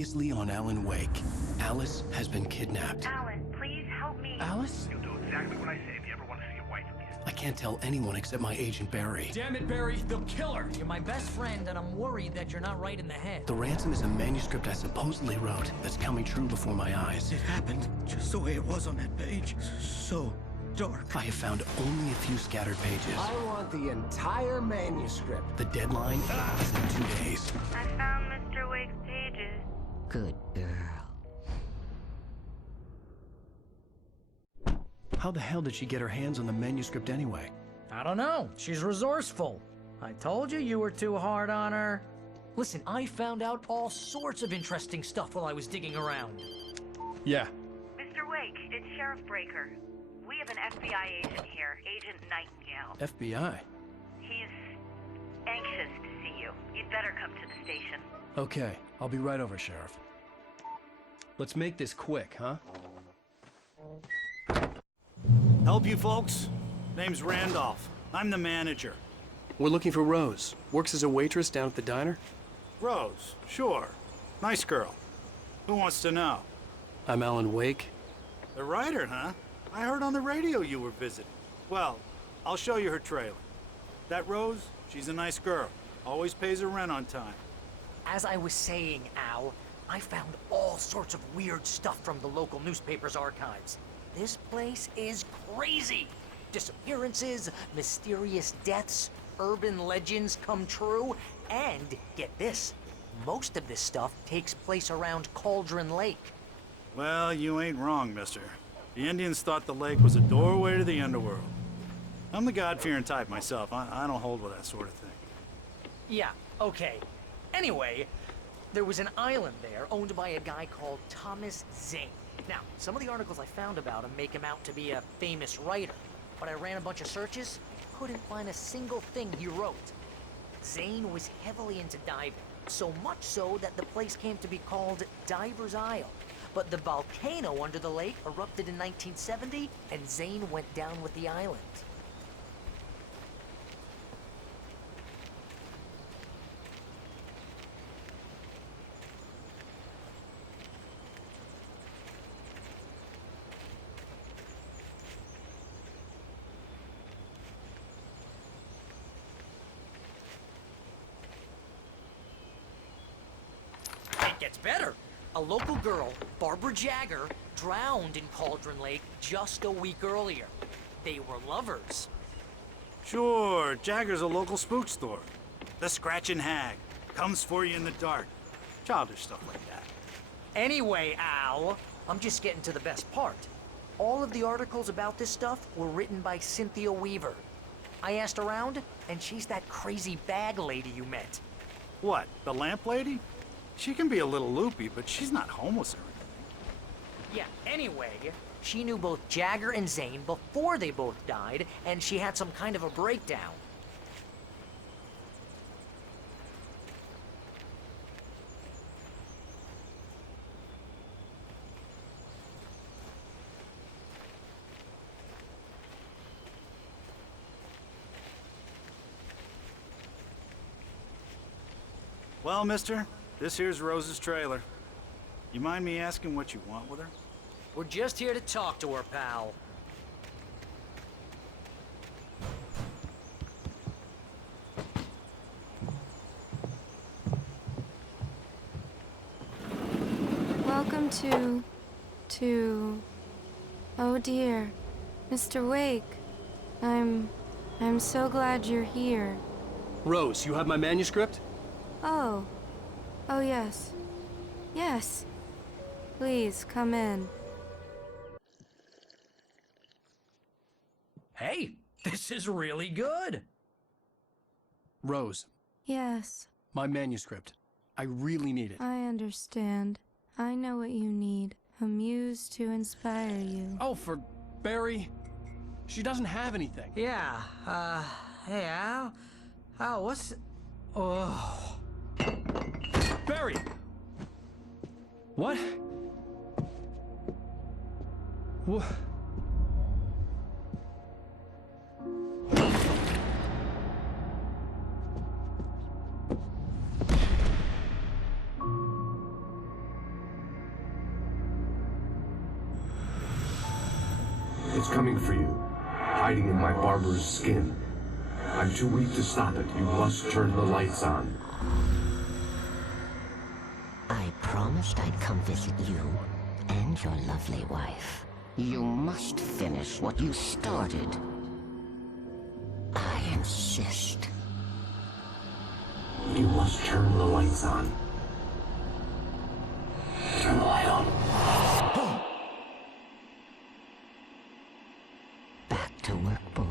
Previously on Alan Wake, Alice has been kidnapped. Alan, please help me. Alice? You'll do exactly what I say if you ever want to see your wife again. I can't tell anyone except my agent Barry. Damn it, Barry, they'll kill her! You're my best friend, and I'm worried that you're not right in the head. The ransom is a manuscript I supposedly wrote that's coming true before my eyes. It happened just the way it was on that page. So dark. I have found only a few scattered pages. I want the entire manuscript. The deadline is in 2 days. I found Mr. Wake's pages. Good girl. How the hell did she get her hands on the manuscript anyway? I don't know. She's resourceful. I told you were too hard on her. Listen, I found out all sorts of interesting stuff while I was digging around. Yeah. Mr. Wake, it's Sheriff Breaker. We have an FBI agent here, Agent Nightingale. FBI? He's anxious to see you. You'd better come to the station. Okay, I'll be right over, Sheriff. Let's make this quick, huh? Help you folks? Name's Randolph. I'm the manager. We're looking for Rose. Works as a waitress down at the diner. Rose, sure. Nice girl. Who wants to know? I'm Alan Wake. The writer, huh? I heard on the radio you were visiting. Well, I'll show you her trailer. That Rose, she's a nice girl. Always pays her rent on time. As I was saying, Al, I found all sorts of weird stuff from the local newspaper's archives. This place is crazy. Disappearances, mysterious deaths, urban legends come true, and get this, most of this stuff takes place around Cauldron Lake. Well, you ain't wrong, mister. The Indians thought the lake was a doorway to the underworld. I'm the God-fearing type myself. I don't hold with that sort of thing. Yeah, okay. Anyway, there was an island there owned by a guy called Thomas Zane. Now, some of the articles I found about him make him out to be a famous writer, but I ran a bunch of searches, couldn't find a single thing he wrote. Zane was heavily into diving, so much so that the place came to be called Diver's Isle. But the volcano under the lake erupted in 1970, and Zane went down with the island. It gets better. A local girl, Barbara Jagger, drowned in Cauldron Lake just a week earlier. They were lovers. Sure, Jagger's a local spook store. The Scratchin' Hag. Comes for you in the dark. Childish stuff like that. Anyway, Al, I'm just getting to the best part. All of the articles about this stuff were written by Cynthia Weaver. I asked around, and she's that crazy bag lady you met. What, the lamp lady? She can be a little loopy, but she's not homeless or anything. Yeah, anyway, she knew both Jagger and Zane before they both died, and she had some kind of a breakdown. Well, mister, this here's Rose's trailer. You mind me asking what you want with her? We're just here to talk to her, pal. Welcome to... Oh dear, Mr. Wake. I'm so glad you're here. Rose, you have my manuscript? Oh. Oh yes. Yes. Please, come in. Hey, this is really good. Rose, Yes, my manuscript. I really need it. I understand. I know what you need. A muse to inspire you. Oh, for Barry? She doesn't have anything. Yeah, hey, Al? Al, what's... Oh... Barry! What? What? It's coming for you, hiding in my barber's skin. I'm too weak to stop it. You must turn the lights on. I promised I'd come visit you and your lovely wife. You must finish what you started. I insist. You must turn the lights on. Turn the light on. Back to work, boy.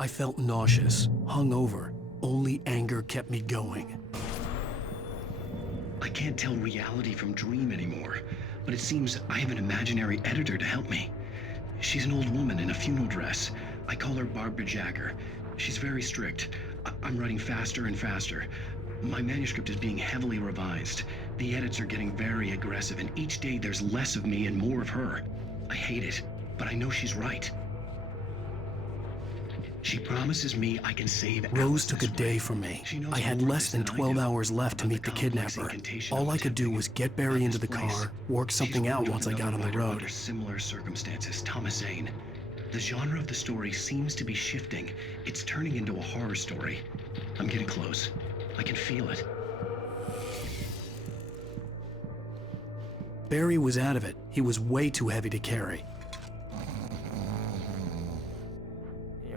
I felt nauseous, hungover. Only anger kept me going. I can't tell reality from dream anymore, but it seems I have an imaginary editor to help me. She's an old woman in a funeral dress. I call her Barbara Jagger. She's very strict. I'm writing faster and faster. My manuscript is being heavily revised. The edits are getting very aggressive, and each day there's less of me and more of her. I hate it, but I know she's right. She promises me I can save Rose took a day from me. I had less than 12 hours left to meet the kidnapper. All I could do was get Barry into the car, work something out once I got on the road. Under similar circumstances, Thomas Zane. The genre of the story seems to be shifting. It's turning into a horror story. I'm getting close. I can feel it. Barry was out of it. He was way too heavy to carry.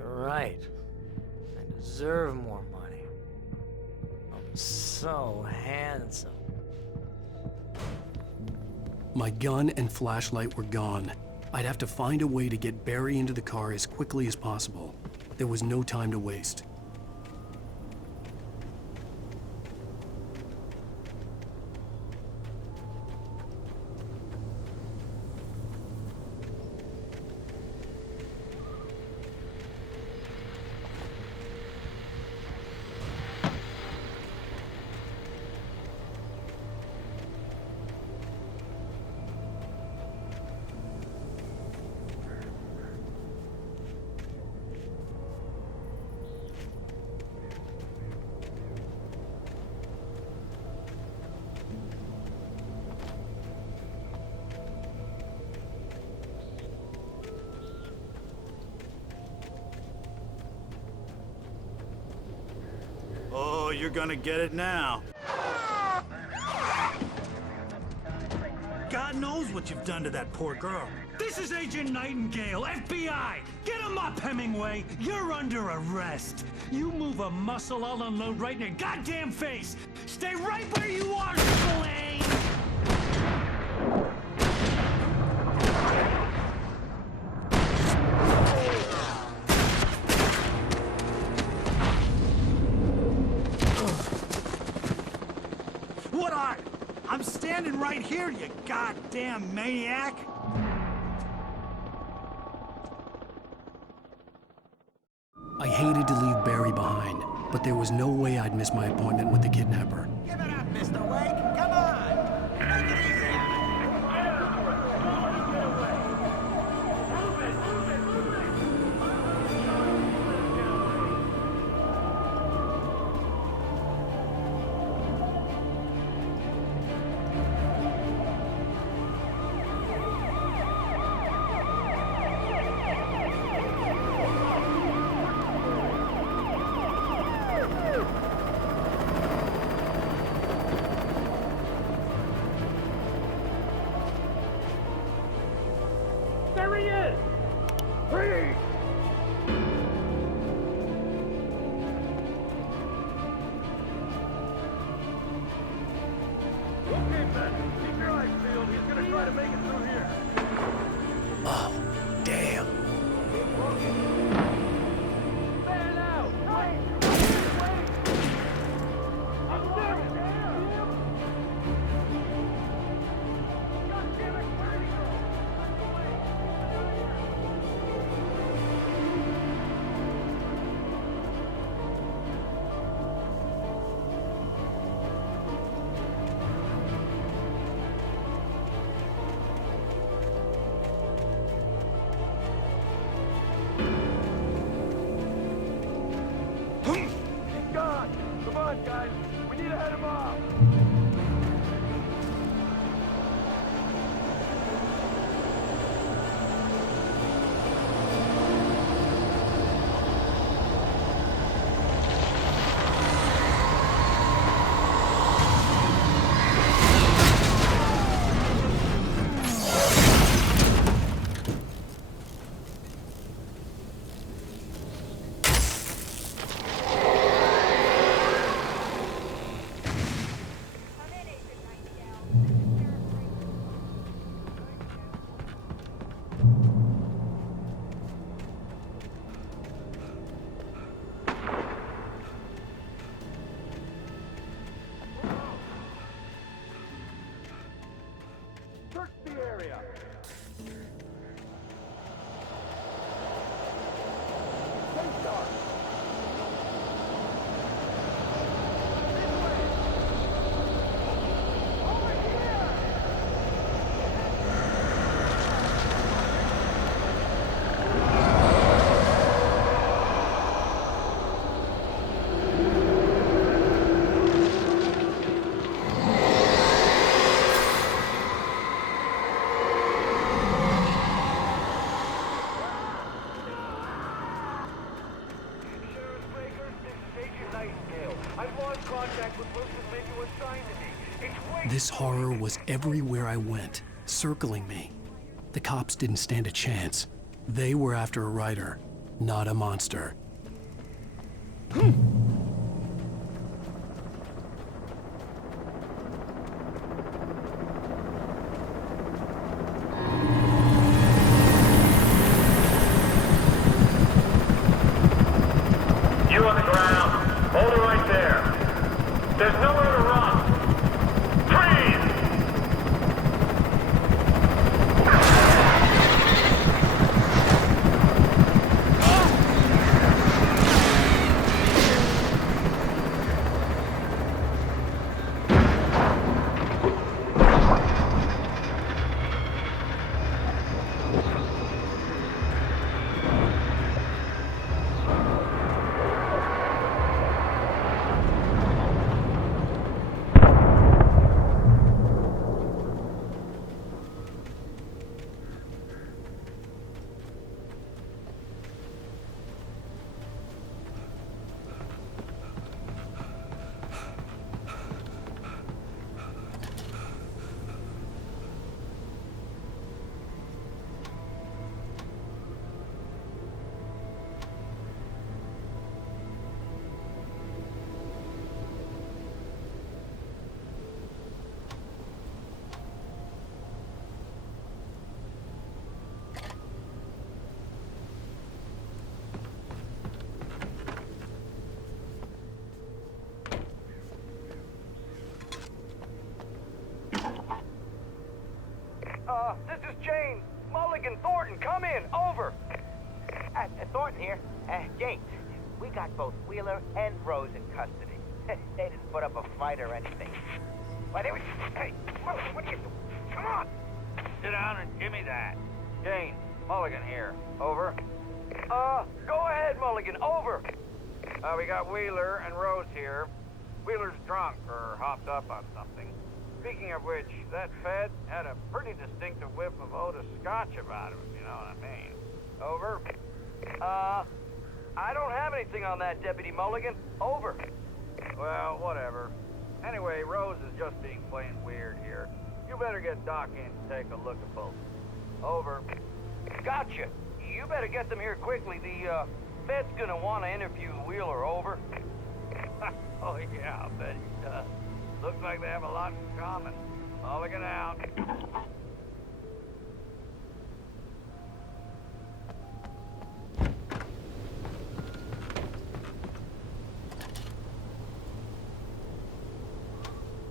Right. I deserve more money. I'm so handsome. My gun and flashlight were gone. I'd have to find a way to get Barry into the car as quickly as possible. There was no time to waste. Oh, you're gonna get it now. God knows what you've done to that poor girl. This is Agent Nightingale, FBI! Get him up, Hemingway! You're under arrest! You move a muscle, I'll unload right in your goddamn face! Stay right where you are, Spillane! I'm standing right here, you goddamn maniac! I hated to leave Barry behind, but there was no way I'd miss my appointment with the kidnapper. Give it up, Mr. Wake! Come on! Make it easy! There he is! Freeze! Okay, man. Keep your eyes peeled. He's gonna try to make it through here. Oh, damn. There now! Wait! I'm doing it! God damn it! Where did he go? radar. Nightingale. I've lost contact with Wilson men you assigned to me. It's way... This horror was everywhere I went, circling me. The cops didn't stand a chance. They were after a writer, not a monster. You on the ground. Hold it right there. There's nowhere to run. Freeze! This is James. Mulligan, Thornton, come in. Over. Thornton here. James, we got both Wheeler and Rose in custody. They didn't put up a fight or anything. Why, they were... Hey, what are you doing? Come on. Sit down and give me that. James, Mulligan here. Over. Go ahead, Mulligan. Over. We got Wheeler and Rose here. Wheeler's drunk or hopped up on something. Speaking of which, that Fed had a pretty distinctive whiff of Otis Scotch about him, if you know what I mean. Over. I don't have anything on that, Deputy Mulligan. Over. Well, whatever. Anyway, Rose is just being plain weird here. You better get Doc in to take a look at both. Over. Gotcha. You better get them here quickly. The, Fed's gonna want to interview Wheeler. Over. Oh, yeah, I'll bet he does. Looks like they have a lot in common. Mulligan out.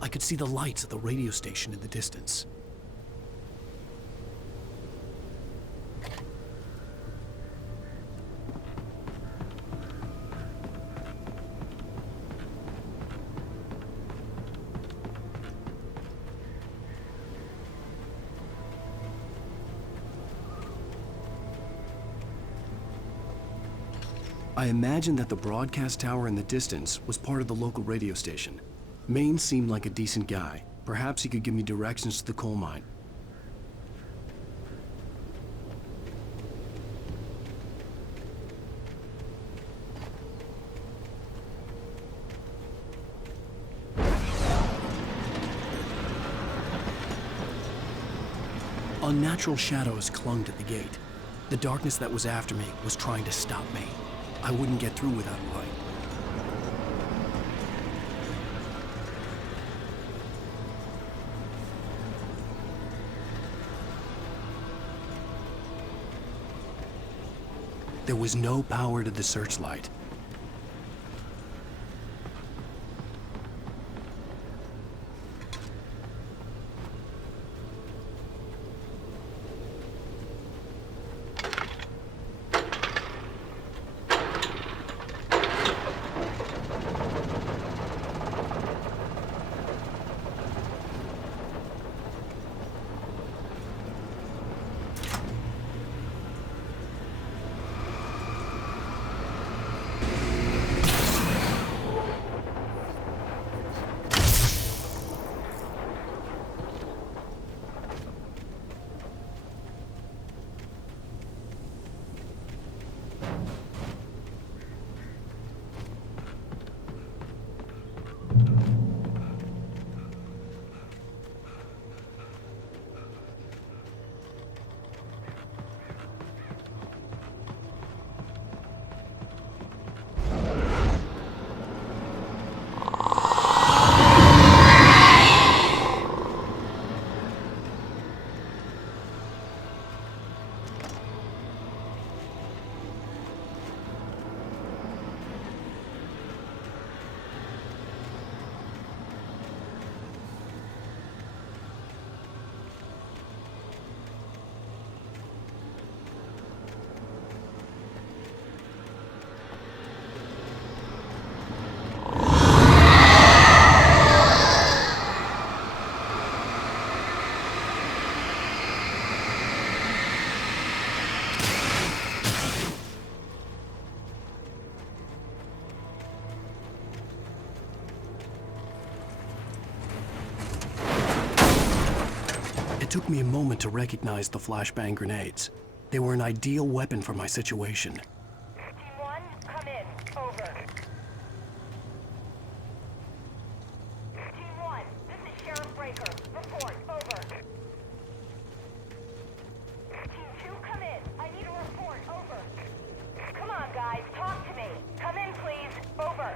I could see the lights of the radio station in the distance. I imagined that the broadcast tower in the distance was part of the local radio station. Maine seemed like a decent guy. Perhaps he could give me directions to the coal mine. Unnatural shadows clung to the gate. The darkness that was after me was trying to stop me. I wouldn't get through without a light. There was no power to the searchlight. It took me a moment to recognize the flashbang grenades. They were an ideal weapon for my situation. Team 1, come in. Over. Team 1, this is Sheriff Breaker. Report. Over. Team 2, come in. I need a report. Over. Come on, guys. Talk to me. Come in, please. Over.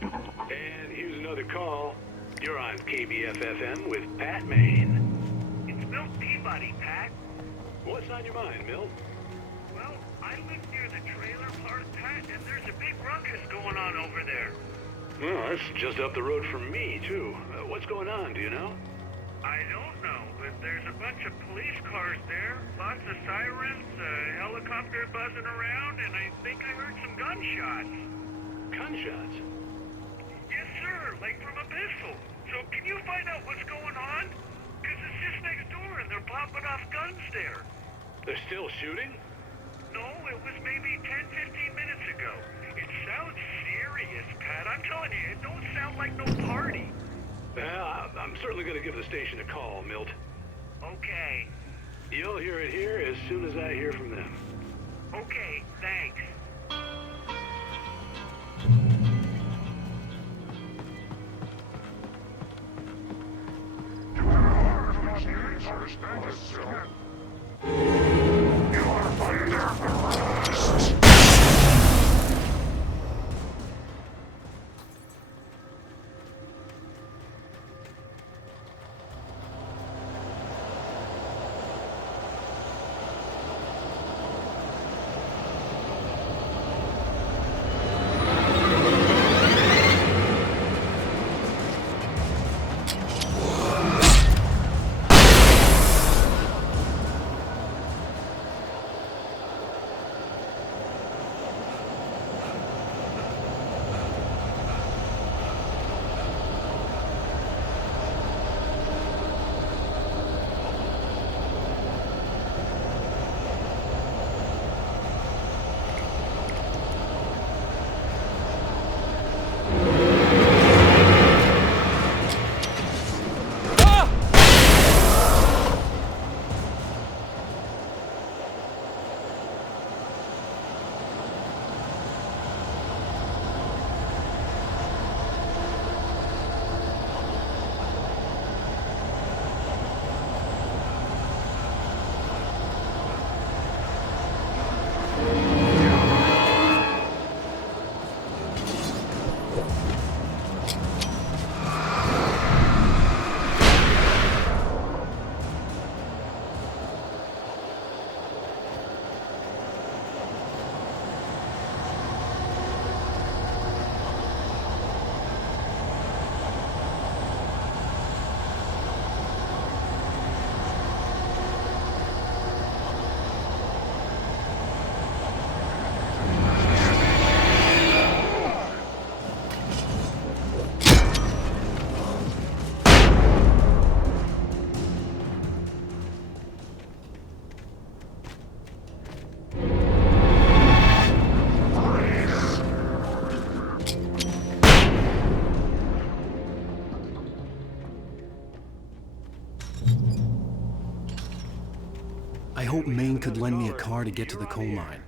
And here's another call. You're on KBF-FM with Pat Maine. It's Milt Peabody, Pat. What's on your mind, Milt? Well, I live near the trailer park, Pat, and there's a big ruckus going on over there. Well, that's just up the road from me, too. What's going on, do you know? I don't know, but there's a bunch of police cars there, lots of sirens, a helicopter buzzing around, and I think I heard some gunshots. Gunshots? Yes, sir, like from a pistol. So can you find out what's going on? Because it's just next door and they're popping off guns there. They're still shooting? No, it was maybe 10-15 minutes ago. It sounds serious, Pat. I'm telling you, it don't sound like no party. Well, I'm certainly going to give the station a call, Milt. Okay. You'll hear it here as soon as I hear from them. Okay, thanks. I hope Maine could lend me a car to get to the coal mine.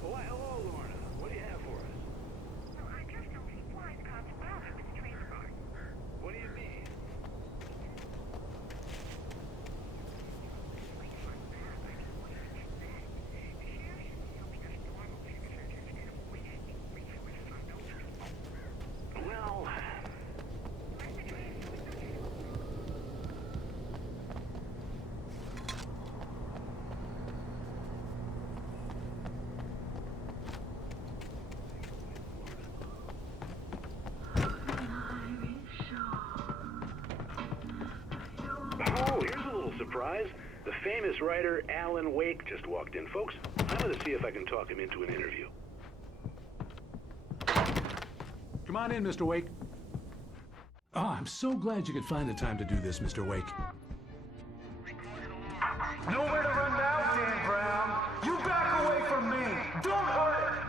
Why, hello, Lorna. What do you have for us? No, I just don't see why the cops allowed him in the trailer park. What do you mean? supplies. The famous writer Alan Wake just walked in. Folks, I'm gonna see if I can talk him into an interview. Come on in, Mr. Wake. Oh, I'm so glad you could find the time to do this, Mr. Wake. Nowhere to run now, Dan Brown. You back away from me. Don't hurt.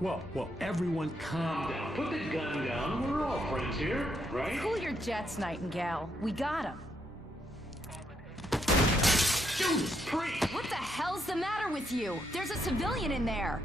Whoa. Everyone calm down. Put the gun down. We're all friends here, right? Cool your jets, Nightingale. We got him. Judas Priest! What the hell's the matter with you? There's a civilian in there.